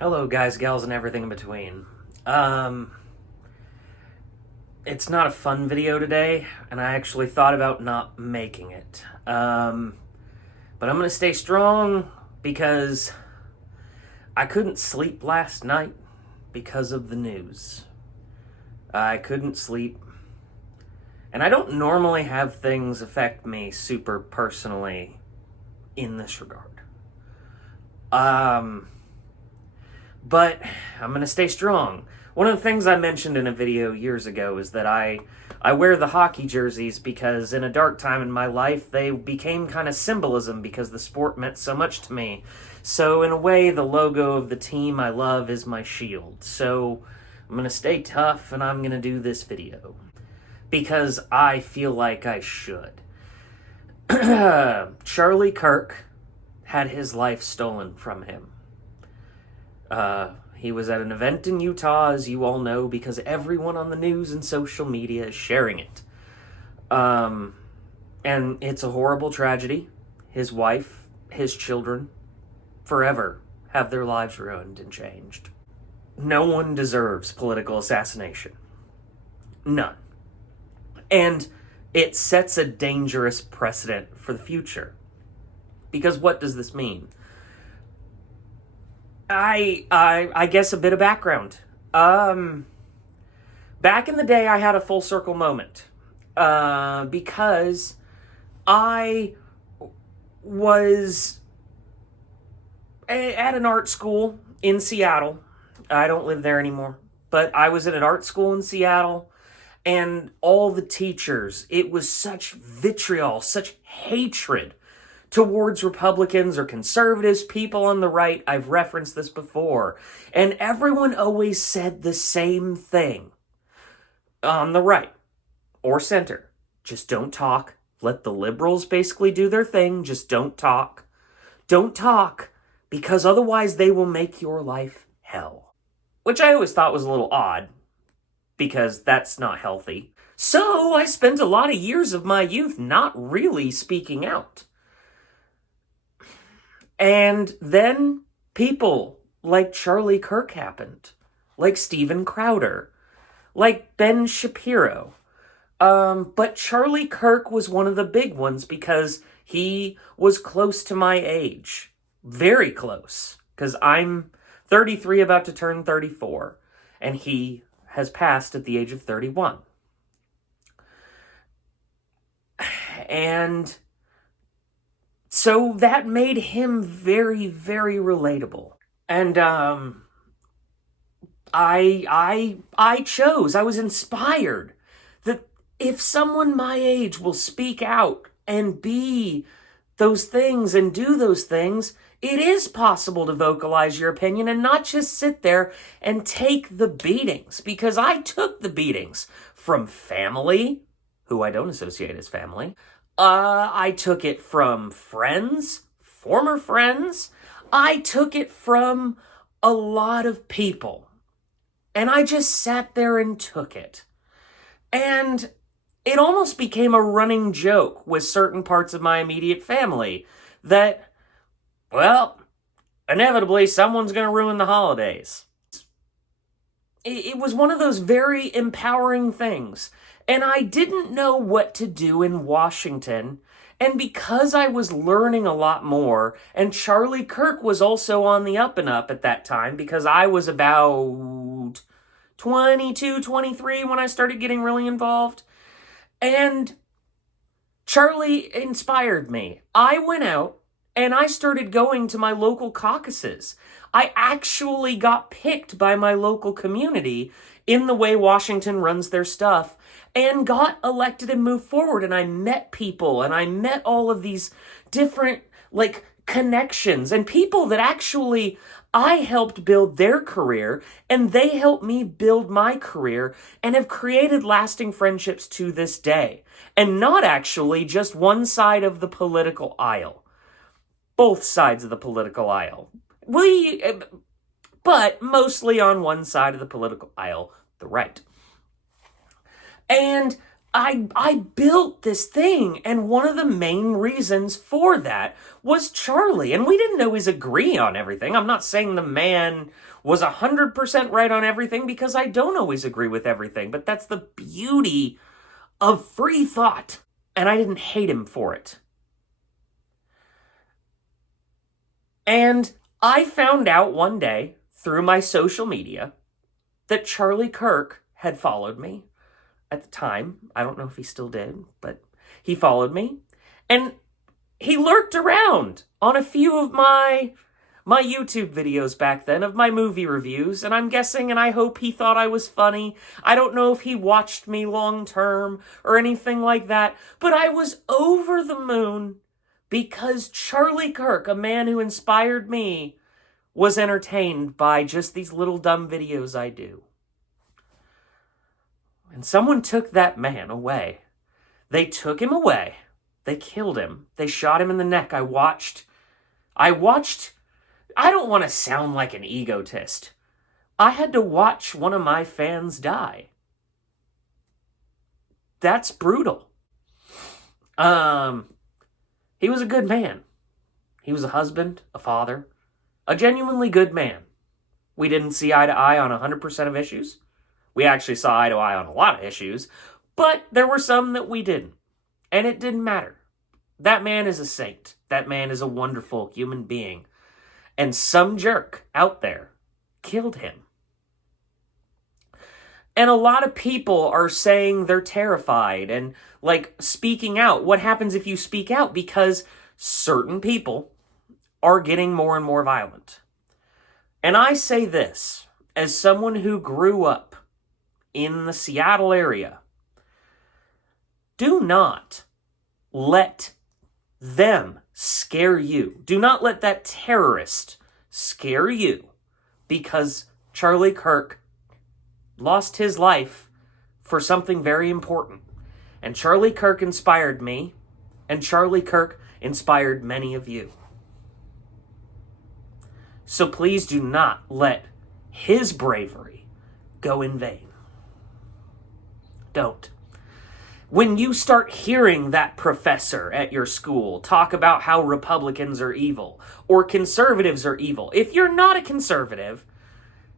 Hello, guys, gals, and everything in between. It's not a fun video today, and I actually thought about not making it. But I'm gonna stay strong because I couldn't sleep last night because of the news. I couldn't sleep. And I don't normally have things affect me super personally in this regard. But I'm going to stay strong. One of the things I mentioned in a video years ago is that I wear the hockey jerseys because in a dark time in my life, they became kind of symbolism because the sport meant so much to me. So in a way, the logo of the team I love is my shield. So I'm going to stay tough and I'm going to do this video because I feel like I should. Charlie Kirk had his life stolen from him. He was at an event in Utah, as you all know, because everyone on the news and social media is sharing it. And it's a horrible tragedy. His wife, his children, forever have their lives ruined and changed. No one deserves political assassination. None. And it sets a dangerous precedent for the future. Because what does this mean? I guess a bit of background. Back in the day, I had a full circle moment. Because I was at an art school in Seattle. I don't live there anymore. But I was at an art school in Seattle. And all the teachers, it was such vitriol, such hatred towards Republicans or conservatives, people on the right. I've referenced this before. And everyone always said the same thing. On the right or center, just don't talk. Let the liberals basically do their thing. Just don't talk. Don't talk, because otherwise they will make your life hell. Which I always thought was a little odd, because that's not healthy. So I spent a lot of years of my youth not really speaking out. And then people like Charlie Kirk happened, like Steven Crowder, like Ben Shapiro. But Charlie Kirk was one of the big ones because he was close to my age. Very close. Because I'm 33, about to turn 34. And he has passed at the age of 31. And so that made him very, very relatable. And I was inspired that if someone my age will speak out and be those things and do those things, it is possible to vocalize your opinion and not just sit there and take the beatings. Because I took the beatings from family, who I don't associate as family. I took it from friends, former friends. I took it from a lot of people. And I just sat there and took it. And it almost became a running joke with certain parts of my immediate family that, well, inevitably someone's going to ruin the holidays. It was one of those very empowering things. And I didn't know what to do in Washington. And because I was learning a lot more, and Charlie Kirk was also on the up and up at that time, because I was about 22, 23 when I started getting really involved. And Charlie inspired me. I went out and I started going to my local caucuses. I actually got picked by my local community in the way Washington runs their stuff and got elected and moved forward. And I met people and I met all of these different connections and people that actually I helped build their career and they helped me build my career and have created lasting friendships to this day. And not actually just one side of the political aisle. Both sides of the political aisle. But mostly on one side of the political aisle, the right. And I built this thing, and one of the main reasons for that was Charlie. And we didn't always agree on everything. I'm not saying the man was 100% right on everything, because I don't always agree with everything. But that's the beauty of free thought. And I didn't hate him for it. And I found out one day through my social media that Charlie Kirk had followed me. At the time, I don't know if he still did, but he followed me. And he lurked around on a few of my YouTube videos back then of my movie reviews. And I'm guessing, and I hope he thought I was funny. I don't know if he watched me long term or anything like that. But I was over the moon because Charlie Kirk, a man who inspired me, was entertained by just these little dumb videos I do. And someone took that man away. They took him away. They killed him. They shot him in the neck. I watched. I don't want to sound like an egotist. I had to watch one of my fans die. That's brutal. He was a good man. He was a husband, a father, a genuinely good man. We didn't see eye to eye on 100% of issues. We actually saw eye to eye on a lot of issues, but there were some that we didn't. And it didn't matter. That man is a saint. That man is a wonderful human being. And some jerk out there killed him. And a lot of people are saying they're terrified and speaking out. What happens if you speak out? Because certain people are getting more and more violent. And I say this as someone who grew up in the Seattle area. Do not let them scare you. Do not let that terrorist scare you, because Charlie Kirk lost his life for something very important. And Charlie Kirk inspired me, and Charlie Kirk inspired many of you. So please do not let his bravery go in vain. Don't. When you start hearing that professor at your school talk about how Republicans are evil or conservatives are evil, if you're not a conservative,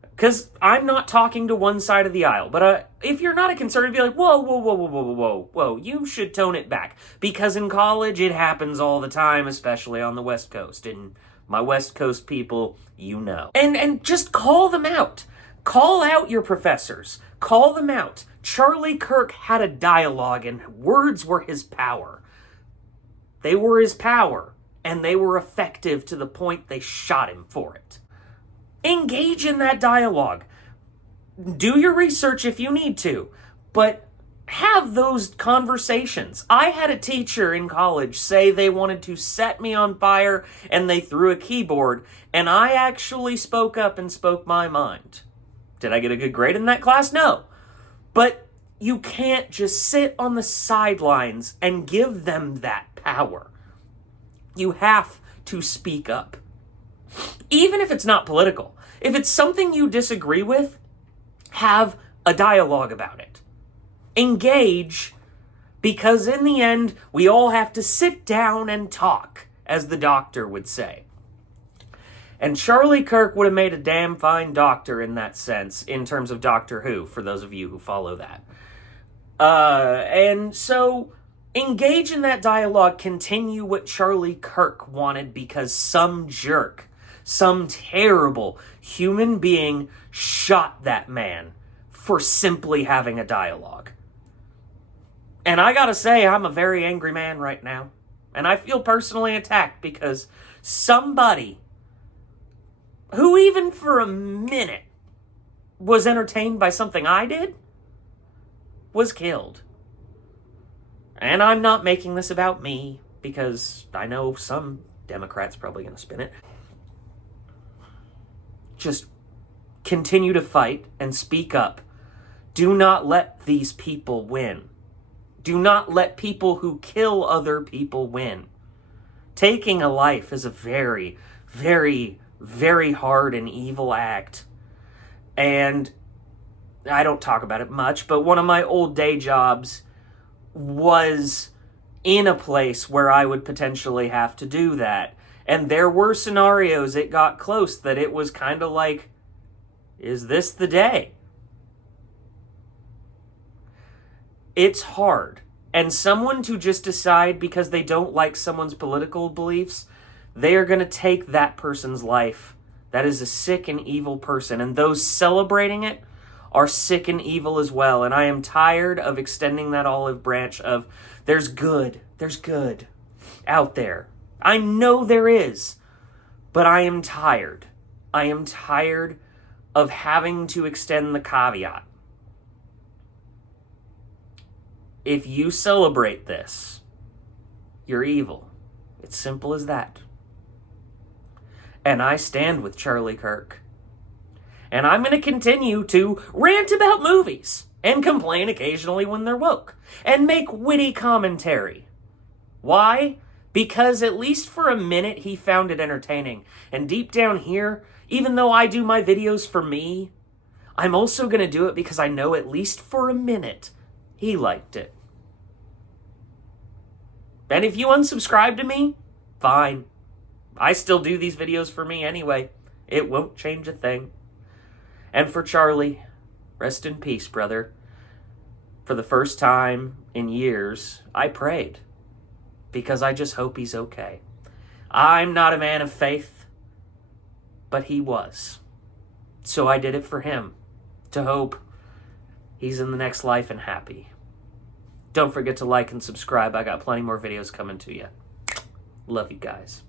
because I'm not talking to one side of the aisle, but if you're not a conservative, be like, whoa, you should tone it back. Because in college, it happens all the time, especially on the West Coast. And my West Coast people, you know. And just call them out. Call out your professors. Call them out. Charlie Kirk had a dialogue, and words were his power. They were his power, and they were effective to the point they shot him for it. Engage in that dialogue. Do your research if you need to, but have those conversations. I had a teacher in college say they wanted to set me on fire, and they threw a keyboard, and I actually spoke up and spoke my mind. Did I get a good grade in that class? No. But you can't just sit on the sidelines and give them that power. You have to speak up. Even if it's not political. If it's something you disagree with, have a dialogue about it. Engage, because in the end, we all have to sit down and talk, as the doctor would say. And Charlie Kirk would have made a damn fine doctor in that sense, in terms of Doctor Who, for those of you who follow that. And so, engage in that dialogue, continue what Charlie Kirk wanted, because some jerk, some terrible human being shot that man for simply having a dialogue. And I gotta say, I'm a very angry man right now. And I feel personally attacked because somebody who even for a minute was entertained by something I did was killed. And I'm not making this about me, because I know some Democrats probably going to spin it. Just continue to fight and speak up. Do not let these people win. Do not let people who kill other people win. Taking a life is a very, very, very hard and evil act. And I don't talk about it much, but one of my old day jobs was in a place where I would potentially have to do that. And there were scenarios it got close that it was kind of like, is this the day? It's hard. And someone to just decide because they don't like someone's political beliefs, they are going to take that person's life. That is a sick and evil person. And those celebrating it are sick and evil as well. And I am tired of extending that olive branch of there's good out there. I know there is, but I am tired. I am tired of having to extend the caveat. If you celebrate this, you're evil. It's simple as that. And I stand with Charlie Kirk. And I'm going to continue to rant about movies and complain occasionally when they're woke and make witty commentary. Why? Because at least for a minute he found it entertaining. And deep down here, even though I do my videos for me, I'm also going to do it because I know at least for a minute he liked it. And if you unsubscribe to me, fine. I still do these videos for me anyway. It won't change a thing. And for Charlie, rest in peace, brother. For the first time in years, I prayed. Because I just hope he's okay. I'm not a man of faith, but he was. So I did it for him, to hope he's in the next life and happy. Don't forget to like and subscribe. I got plenty more videos coming to you. Love you guys.